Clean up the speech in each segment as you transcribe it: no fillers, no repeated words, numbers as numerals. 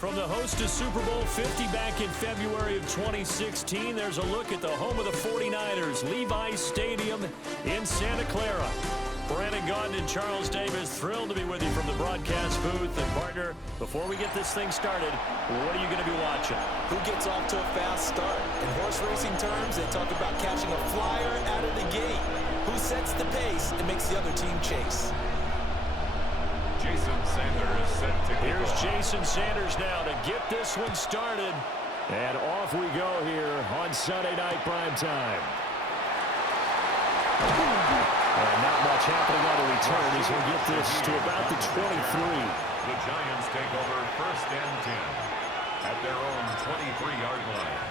From the host to Super Bowl 50 back in February of 2016, there's a look at the home of the 49ers, Levi's Stadium in Santa Clara. Brandon Gaudin and Charles Davis, thrilled to be with you from the broadcast booth. And partner, before we get this thing started, what are you going to be watching? Who gets off to a fast start? In horse racing terms, they talk about catching a flyer out of the gate. Who sets the pace and makes the other team chase? Jason Sanders set to kick Here's off. Jason Sanders now to get this one started. And off we go here on Sunday Night Primetime. Not much happening on the return as he'll get this to about the 23. The Giants take over 1st and 10 at their own 23-yard line.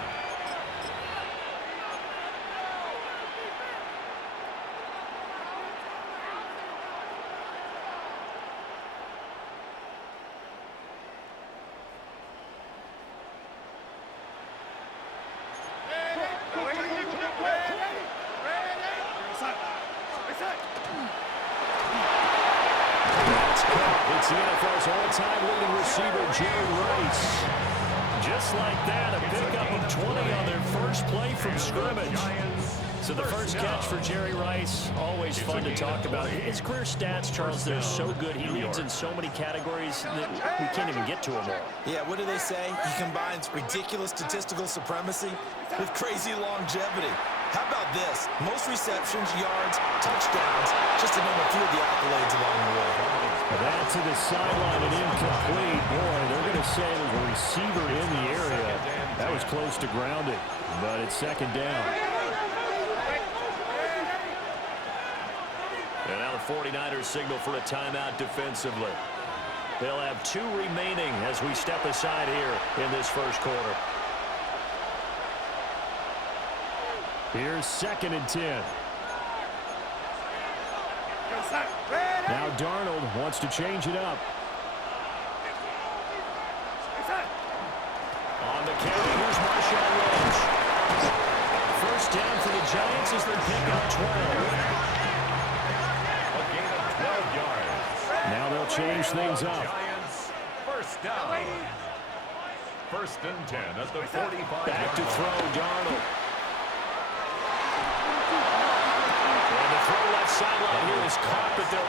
It's the NFL's all-time leading receiver, Jerry Rice. Just like that, a pickup of 20 on their first play from scrimmage. So the first catch for Jerry Rice, always fun to talk about. His career stats, Charles, they're so good. He leads in so many categories that we can't even get to them all. Yeah, what do they say? He combines ridiculous statistical supremacy with crazy longevity. How about this? Most receptions, yards, touchdowns, just to name a few of the accolades along the way. That to the sideline and incomplete. Boy, they're going to say there's a receiver in the area. That was close to grounded, but it's second down. And now the 49ers signal for a timeout defensively. They'll have 2 remaining as we step aside here in this first quarter. Here's 2nd and 10. Now Darnold wants to change it up. On the carry, here's Marshawn Lynch. First down for the Giants as they pick up 12. A gain of 12 yards. Now they'll change things up. Giants, first down. 1st and 10 at the 45. Back to throw, Darnold. And the throw left sideline here is caught, but they'll...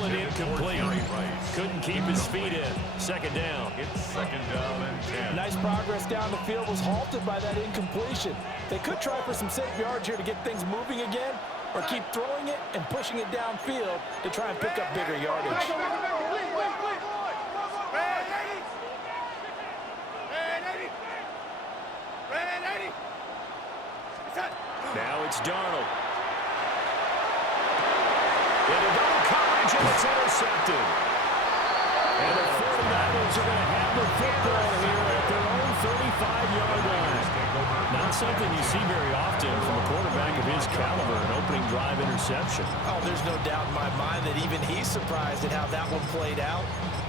Incomplete. Couldn't keep his feet in. Second down. It's 2nd down and 10. Nice progress down the field was halted by that incompletion. They could try for some safe yards here to get things moving again, or keep throwing it and pushing it downfield to try and pick up bigger yardage. Now it's Darnold. Into double coverage, and it's intercepted. And the 49ers are going to have the football here at their own 35-yard line. Not something you see very often from a quarterback of his caliber, an opening drive interception. Oh, there's no doubt in my mind that even he's surprised at how that one played out.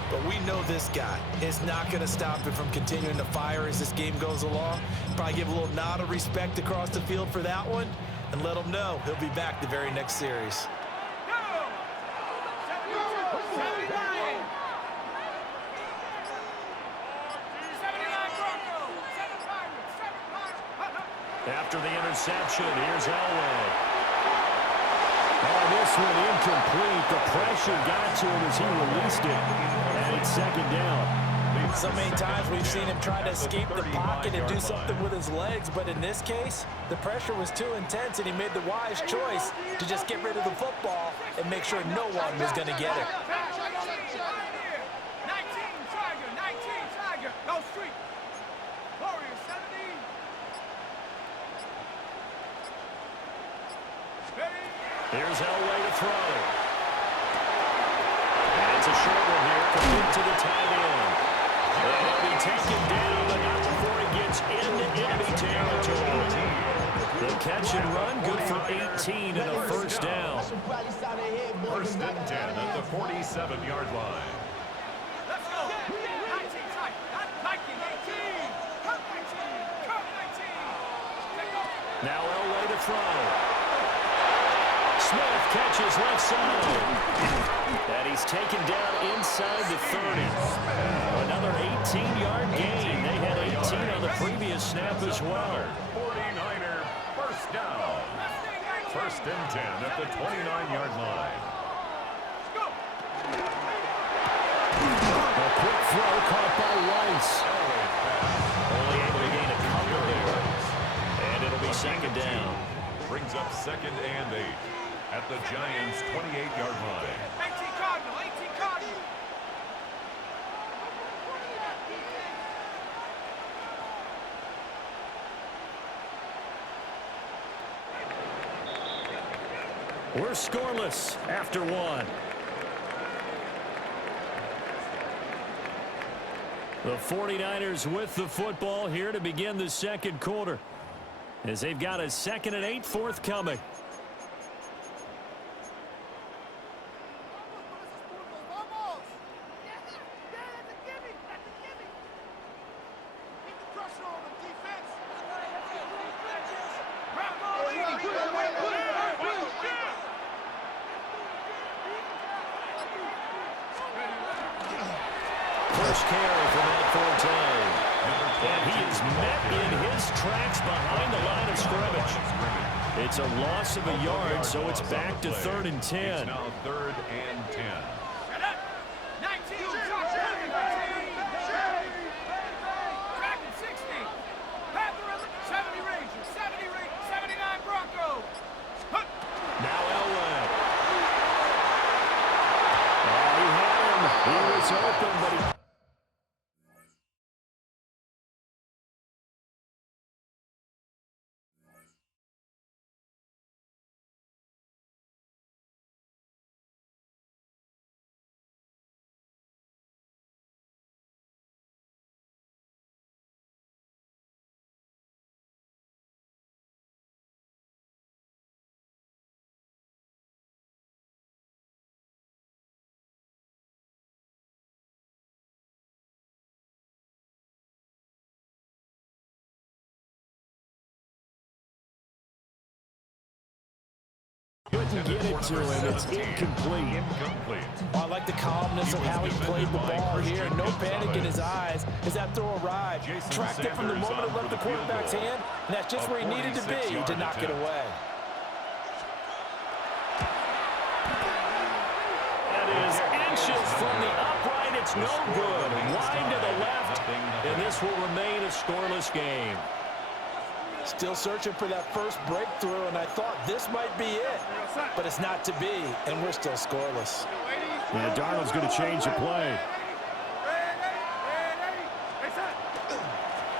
But we know this guy is not going to stop him from continuing to fire as this game goes along. Probably give a little nod of respect across the field for that one and let him know he'll be back the very next series. After the interception, here's Elway. Oh, this one incomplete. The pressure got to him as he released it. And it's second down. So many times we've seen him try to escape the pocket and do something with his legs, but in this case, the pressure was too intense, and he made the wise choice to just get rid of the football and make sure no one was going to get it. 19 Tiger, go street. Warrior 70. Here's Elway to throw. And it's a short one here, complete to the tight end. He'll be taken down, but not before he gets into enemy territory. The catch and run, good for 18 and a first down. First and 10 at the 47-yard line. Let's go. 19 tight. Not 19, 18. Cut 19. Cut 19. Now Elway to throw. Smith catches left side. And he's taken down inside the 30. Another 18-yard gain. They had 18 on the previous snap as well. 49er first down. First and 10 at the 29-yard line. A quick throw caught by Rice. Only able to gain a couple there. And it'll be second down. Brings up second and 8 at the Giants' 28-yard line. 18 Cardinal, 18 Cardinal. We're scoreless after one. The 49ers with the football here to begin the second quarter, as they've got a 2nd and 8 forthcoming. First carry for Matt Forte. And he is met in his tracks behind the line of scrimmage. It's a loss of a yard, so it's back to 3rd and 10. It's now 3rd and 10. 19, 60. Panther 70 Rangers, 79 Broncos. Now Elway. Oh, he had him. He was open, but he... Couldn't get it to him. It's incomplete. I like the calmness of how he played the ball here. No panic in his eyes as that throw arrived. Tracked it from the moment it left the quarterback's hand, and that's just where he needed to be to knock it away. That is inches from the upright. It's no good. Wide to the left, and this will remain a scoreless game. Still searching for that first breakthrough, and I thought this might be it. But it's not to be, and we're still scoreless. Yeah, Darnold's going to change the play.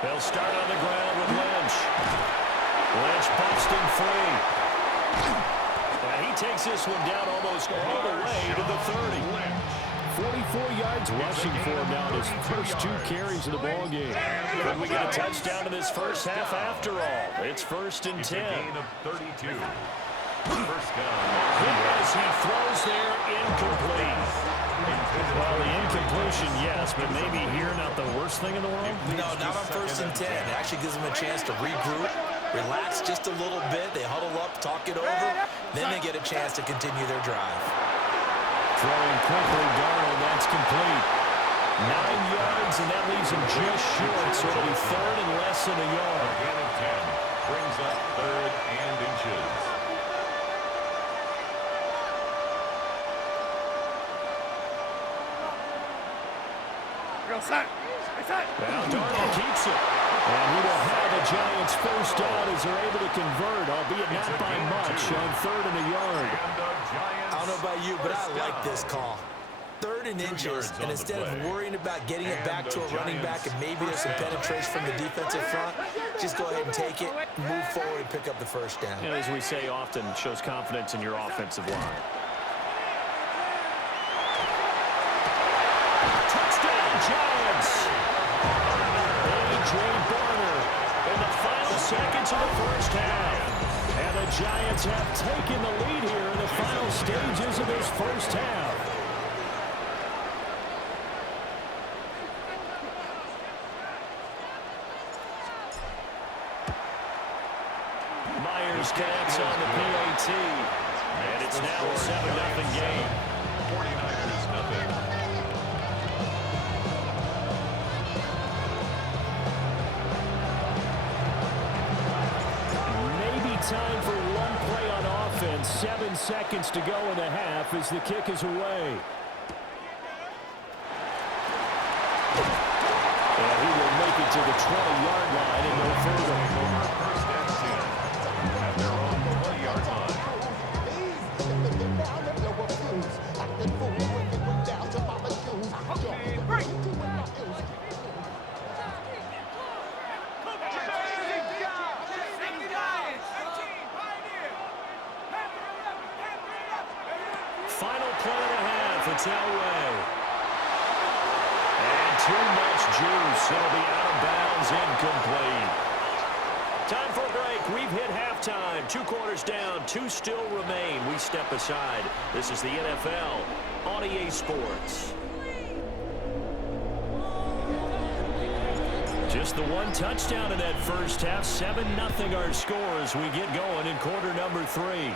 They'll start on the ground with Lynch. Lynch busting free. And he takes this one down almost all the way to the 30. 44 yards rushing for him now in his first 2 carries of the ball game. Could we get a touchdown in this first half after all? It's 1st and 10. Gain of 32. First down. As he throws there, incomplete. Well, the incompletion, yes, but maybe here not the worst thing in the world? No, not on 1st and 10. It actually gives them a chance to regroup, relax just a little bit. They huddle up, talk it over. Then they get a chance to continue their drive. Throwing quickly, Darnold, that's complete. 9 yards, and that leaves him just short, so it'll be 3rd and less than a yard. Gain of 10. brings up 3rd and inches. Now Darnold keeps it. And he will have the Giants first down as they're able to convert, albeit not by much, on 3rd and a yard. I don't know about you, but I like this call. 3rd and inches, and instead of worrying about getting it back to a running back and maybe there's some penetration from the defensive front, just go ahead and take it, move forward, and pick up the first down. As we say often, shows confidence in your offensive line. Touchdown, Giants! A.J. Barner in the final seconds of the first half. And the Giants have taken the lead here in the final stages of this first half. Myers connects on the PAT. And it's now a 7-0 game. 49ers nothing. Maybe time for one play on offense. 7 seconds to go in the half as the kick is away. And he will make it to the 20-yard line and no further. First and 10 at their own 20-yard line. Final play and a half. It's Elway. And too much juice. It'll be out of bounds, incomplete. Time for a break. We've hit halftime. 2 quarters down. 2 still remain. We step aside. This is the NFL on EA Sports. Just the 1 touchdown in that first half. 7-0 our score as we get going in quarter number 3.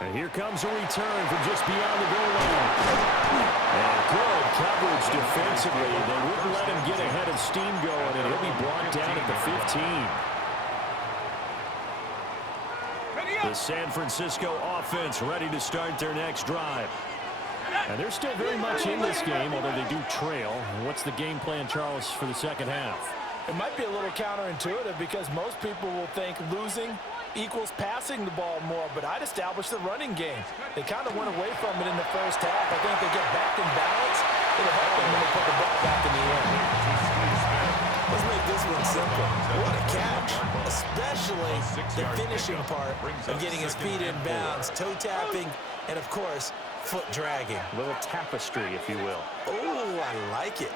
And here comes a return from just beyond the goal line. And good coverage defensively. They wouldn't let him get ahead of steam going, and he'll be brought down at the 15. The San Francisco offense ready to start their next drive. And they're still very much in this game, although they do trail. What's the game plan, Charles, for the second half? It might be a little counterintuitive because most people will think losing equals passing the ball more, but I'd establish the running game. They kind of went away from it in the first half. I think if they get back in balance, it'll help them when they put the ball back in the air. Let's make this one simple. What a catch, especially the finishing part of getting his feet in bounds, toe tapping, and of course, foot dragging. A little tapestry, if you will. Oh, I like it.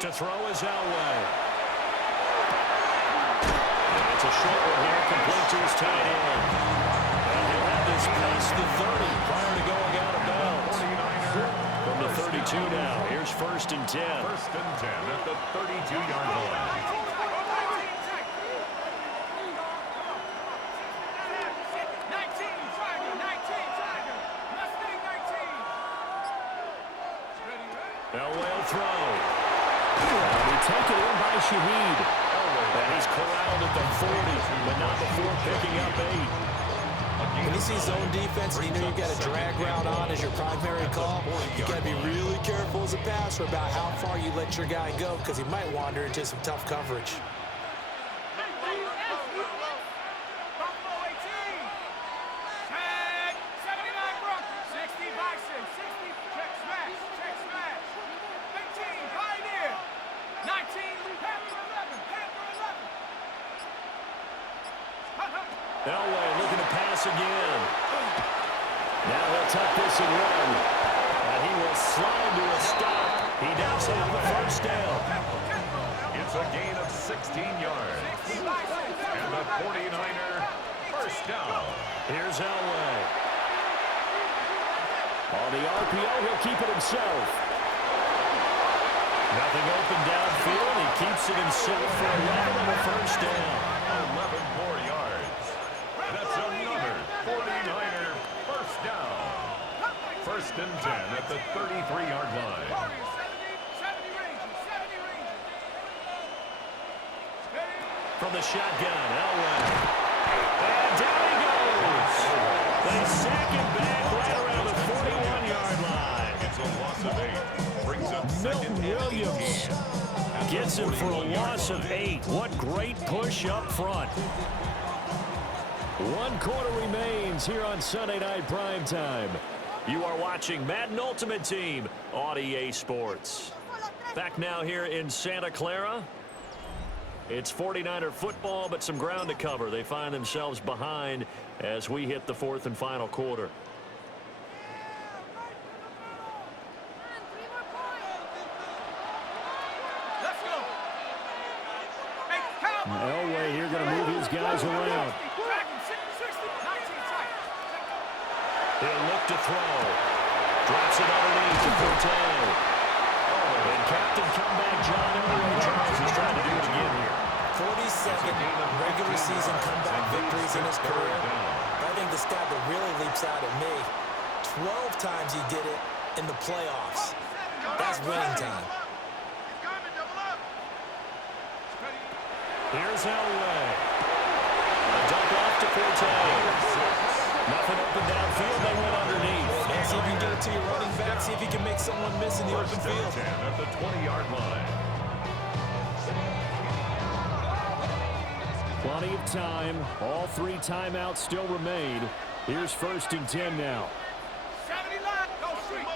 To throw is Elway. And it's a short one here, complete to his tight end. And he'll have this past the 30 prior to going out of bounds. From the 32 now, here's 1st and 10. 1st and 10 at the 32-yard line. Elway will throw. Taken in by Shaheed. And he's corralled at the 40, but not before picking up 8. When you see zone defense and you know you've got a drag route on as your primary call, you got to be really careful as a passer about how far you let your guy go because he might wander into some tough coverage. Elway looking to pass again. Now he'll tuck this and run. And he will slide to a stop. He does have the first down. It's a gain of 16 yards. And the 49er first down. Here's Elway. On the RPO, he'll keep it himself. Nothing open downfield. He keeps it himself for 11 on the first down. 11 more yards. That's another 49er first down. 1st and 10 at the 33-yard line. From the shotgun, Elway. And down he goes. They sack him back right around the 41-yard line. It's a loss of 8. Brings up second Milton and Williams 18. gets him for a loss of 8. What great push up front. 1 quarter remains here on Sunday Night Primetime. You are watching Madden Ultimate Team on EA Sports. Back now here in Santa Clara. It's 49er football, but some ground to cover. They find themselves behind as we hit the 4th and final quarter. Let's go. Hey, Cowboys. Elway here going to move his guys around. Track him, 60, 19 tight. He'll look to throw. Drops it underneath to Forte. And Captain comeback John Elway Charles is trying to do it again here. 42nd regular season comeback victories in his career. I think the stat that really leaps out at me, 12 times he did it in the playoffs. That's winning time. Here's Elway. A dump off to Forte. Nothing open downfield. They went underneath. And see if you can get it to your running back. See if you can make someone miss in the open field. At the 20-yard line. Plenty of time. All 3 timeouts still remain. Here's 1st and 10 now. 70 line. Go street.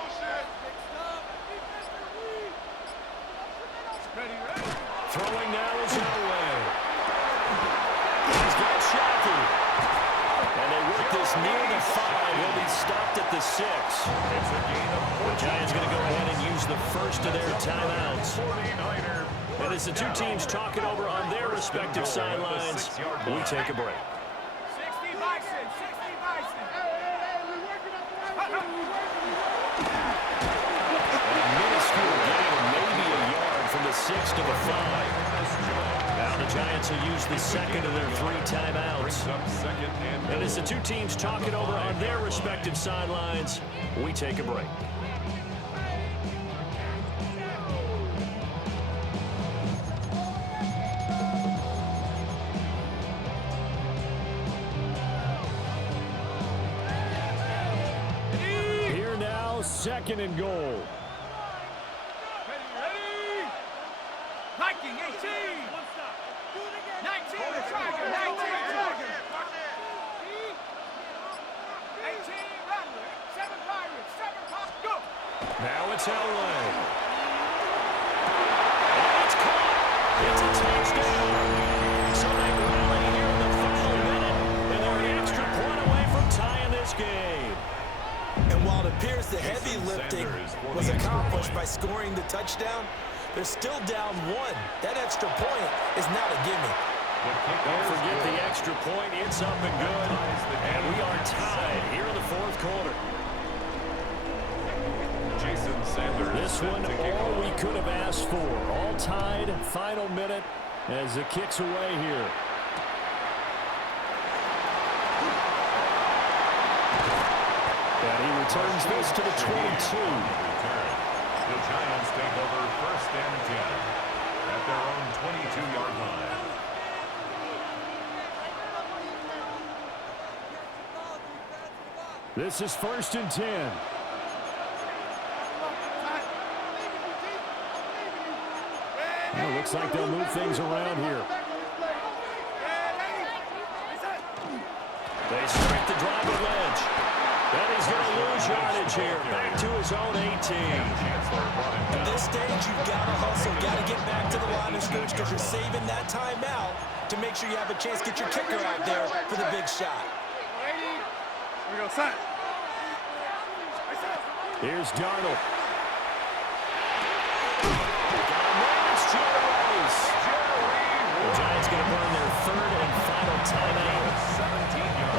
Ready, ready. Throwing now is Elway. He's got Shackey. And they work this near the 5. He'll be stopped at the 6. It's a gain of The Giants going to go ahead and use the first of their timeouts. 49er. And as the 2 teams talk it over on their respective sidelines, we take a break. 60 Bison, 60 Bison. A minuscule gain, maybe a yard from the 6 to the 5. Now the Giants will use the second of their 3 timeouts. And as the 2 teams talk it over on their respective sidelines, we take a break. Here now, 2nd and goal. Ready, ready. Viking, 18. 19, Tiger, 19, Tiger. 18, Rattler. 7 Pirates, 7 Pirates. Go. Now it's Elway. And it's caught. It's a touchdown. So they rally here in the final minute, and they're an extra point away from tying this game. And while it appears the heavy lifting was accomplished by scoring the touchdown, they're still down 1. That extra point is not a gimme. Don't forget the extra point. It's up and good. And we are tied here in the 4th quarter. This one, all we could have asked for. All tied, final minute as it kicks away here. And he returns this to the 22. The Giants take over 1st and 10 at their own 22-yard line. This is 1st and 10. Well, looks like they'll move things around here. They start the drive with Lynch. And he's going to lose yardage here. Back to his own 18. At this stage, you've got to hustle. Got to get back to the line of scrimmage because you're saving that timeout to make sure you have a chance to get your kicker out there for the big shot. Here we go, son. Here's Darnold. It's Jerry Rice. The Giants going to burn their 3rd and final timeout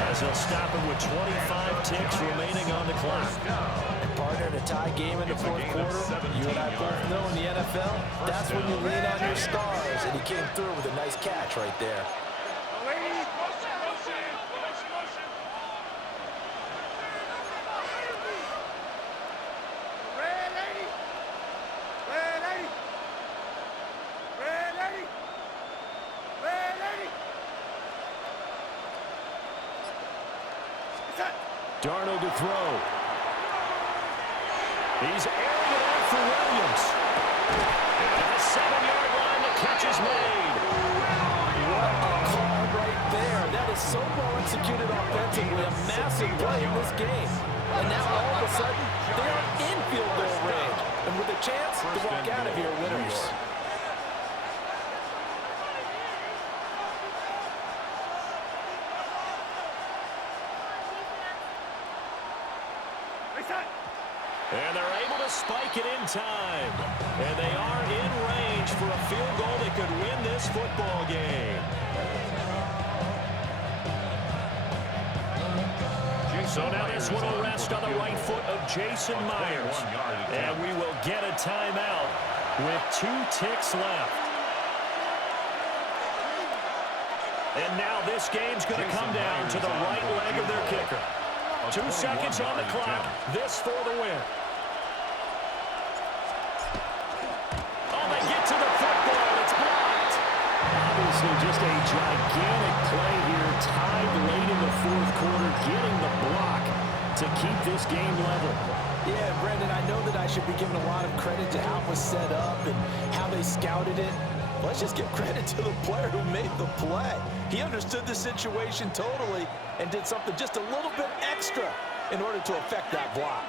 as they'll stop it with 25 ticks remaining on the clock. And partner, in a tie game in the 4th quarter, you and I both know in the NFL, that's when you lean on your stars, and he came through with a nice catch right there. Ready. Darnold to throw. He's airing it out for Williams. And at the 7-yard line, the catch is made. What a call right there. That is so well executed offensively. A massive play in this game. And now all of a sudden, they are in field goal range. And with a chance to walk out of here winners. And they're able to spike it in time. And they are in range for a field goal that could win this football game. So now this one will rest on the right foot of Jason Myers. And we will get a timeout with 2 ticks left. And now this game's going to come down to the right leg of their kicker. 2 seconds on the clock. This for the win. Oh, they get to the football. It's blocked. Obviously just a gigantic play here. Tied late in the 4th quarter. Getting the block to keep this game level. Yeah, Brendan, I know that I should be giving a lot of credit to how it was set up and how they scouted it. Let's just give credit to the player who made the play. He understood the situation totally and did something just a little bit extra in order to affect that block.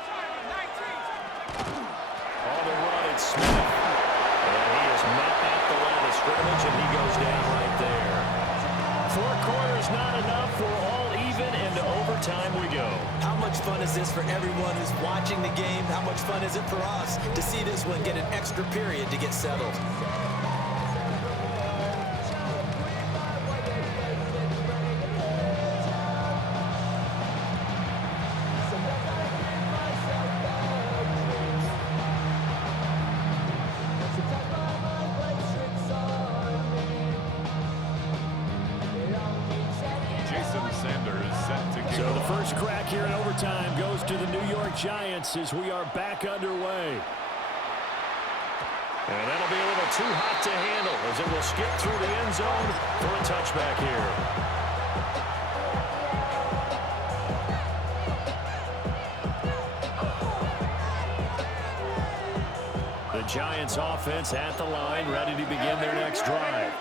On the run, it's Smith. And he is met at the line of scrimmage, and he goes down right there. 4 quarters not enough. We're all even, and to overtime we go. How much fun is this for everyone who's watching the game? How much fun is it for us to see this one get an extra period to get settled? So the first crack here in overtime goes to the New York Giants as we are back underway. And that'll be a little too hot to handle as it will skip through the end zone for a touchback here. The Giants offense at the line, ready to begin their next drive.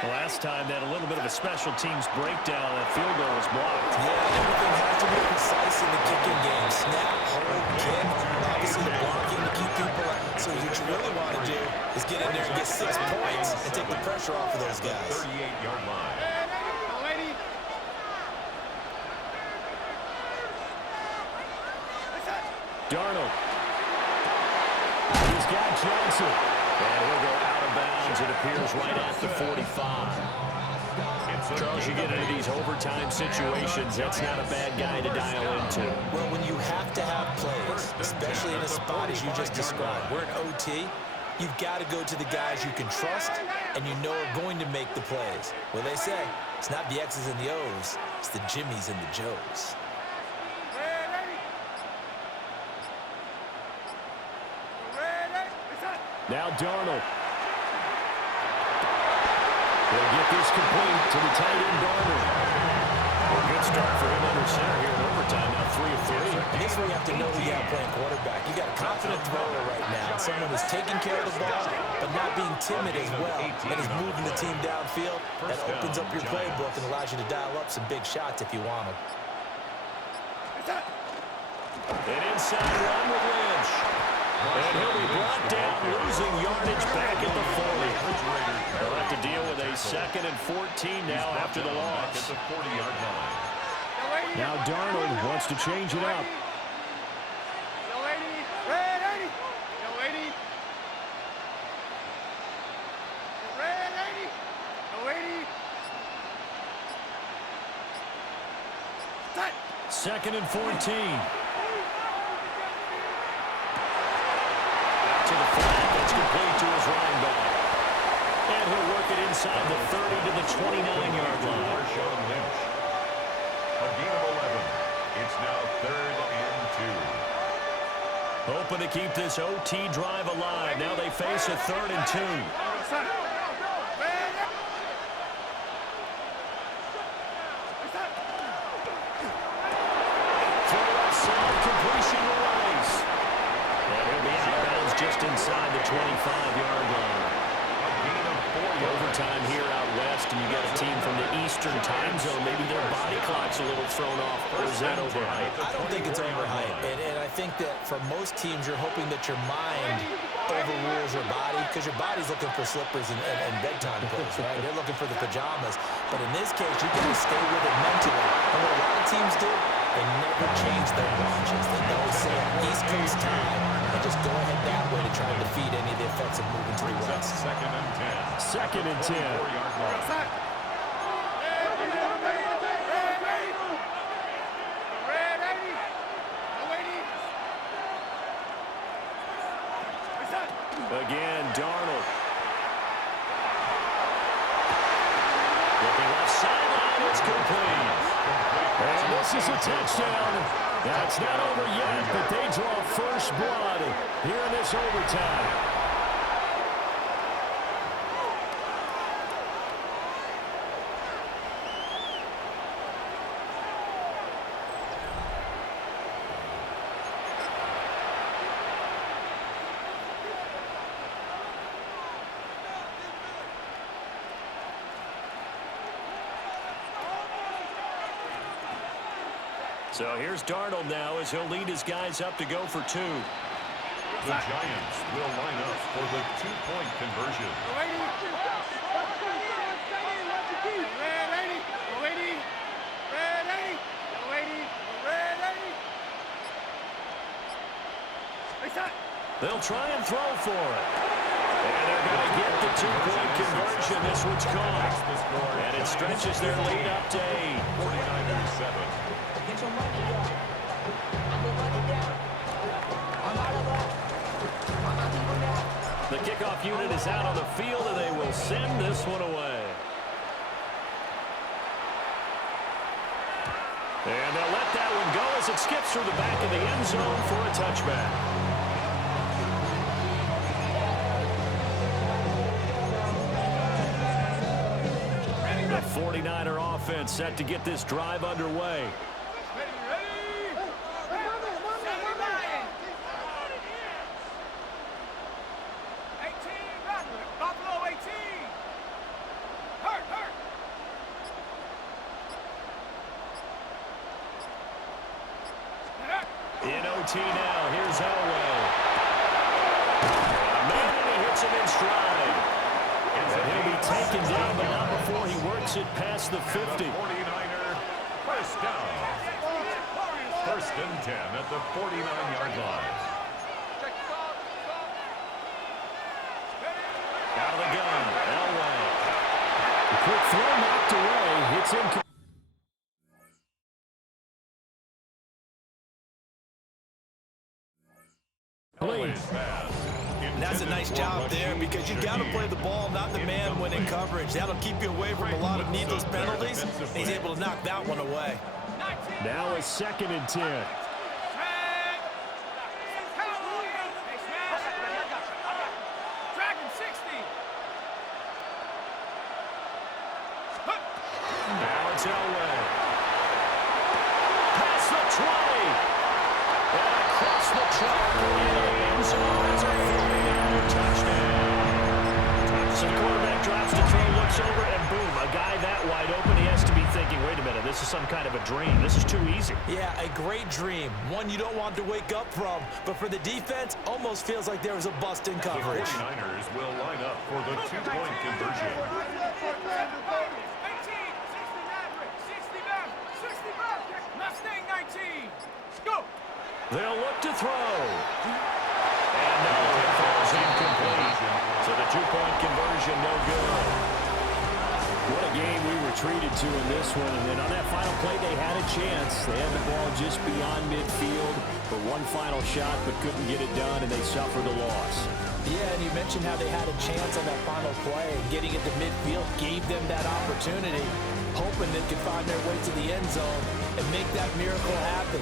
Last time they had a little bit of a special teams breakdown. That field goal was blocked. Yeah, everything has to be precise in the kicking game. Snap, hold, kick. Obviously, the blocking to keep people out. So what you really want to do is get in there and get 6 points and take the pressure off of those guys. 38-yard line. Darnold. He's got Johnson. And he'll go out of bounds. It appears right at the 45. Charles, you get into these overtime situations, that's not a bad guy to dial into. Well, when you have to have plays, especially in a spot as you just described, we're in OT, you've got to go to the guys you can trust and you know are going to make the plays. Well, they say it's not the X's and the O's, it's the Jimmies and the Joes. Now Darnold. He'll get this complete to the tight end, Darnold. A good start for him under center here in overtime. Now 3 of 3. And this is where you have to know who you have playing quarterback. You got a confident thrower right now. Someone who's taking care of the ball, but not being timid as well, and is moving the team downfield. That opens up your playbook and allows you to dial up some big shots if you want them. An inside run with Lynch. And he'll be brought down, losing yardage back at the 40. They'll have to deal with a 2nd and 14 now after the loss. At the 40-yard line. Now Darnold wants to change it up. Second and 14. To the flat, that's complete to his running back. And he'll work it inside the 30 to the 29-yard line. Marshawn Lynch. A gain of 11. It's now 3rd and 2. Hoping to keep this OT drive alive. Now they face a 3rd and 2. just inside the 25-yard line. Overtime here out west, and you got a team from the Eastern time zone. Maybe their body clock's a little thrown off, or is that overhyped? I don't think it's overhyped, and I think that for most teams, you're hoping that your mind overrules your body, because your body's looking for slippers and bedtime clothes, right? They're looking for the pajamas. But in this case, you got to stay with it mentally. And what a lot of teams do, they never change their watches. They always say East Coast time, and just go ahead that way to try to defeat any of the effects of moving to the west. Second and 10. Second and 10. Again, Darnold. Looking left sideline, it's complete. And this is a touchdown. That's not over yet, but they draw first blood here in this overtime. So here's Darnold now as he'll lead his guys up to go for two. The Giants will line up for the two-point conversion. They'll try and throw for it. And they're going to get the two-point conversion. This one's caught. And it stretches their lead up to 8. 49ers 7. Get your money down. I'm the money down. I'm out of luck. I'm not even now. The kickoff unit is out on the field, and they will send this one away. And they'll let that one go as it skips through the back of the end zone for a touchback. The 49er offense set to get this drive underway. In OT now, here's Elway. Man, and he hits him in stride. And he'll be taken down, but not before he works it past the 50. 49er first down. First and 10 at the 49-yard line. Out of the gun, Elway. The quick throw knocked away. It's in. And that's a nice job there, because you got to play the ball, not the man when in coverage. That'll keep you away from a lot of needless penalties. He's able to knock that one away. Now a second and 10. Now it's Elway. Past the 20. And across the track. And so it's a 49er touchdown. So the quarterback drops to throw, looks over, and boom, a guy that wide open, he has to be thinking, wait a minute, this is some kind of a dream. This is too easy. Yeah, a great dream. One you don't want to wake up from. But for the defense, almost feels like there was a bust in coverage. The 49ers will line up for the two-point conversion. They'll look to throw. And no, it falls incomplete. So the two-point conversion, no good. What a game we were treated to in this one. And then on that final play, they had a chance. They had the ball just beyond midfield for one final shot, but couldn't get it done, and they suffered a loss. Yeah, and you mentioned how they had a chance on that final play. Getting it to midfield gave them that opportunity, hoping they could find their way to the end zone and make that miracle happen.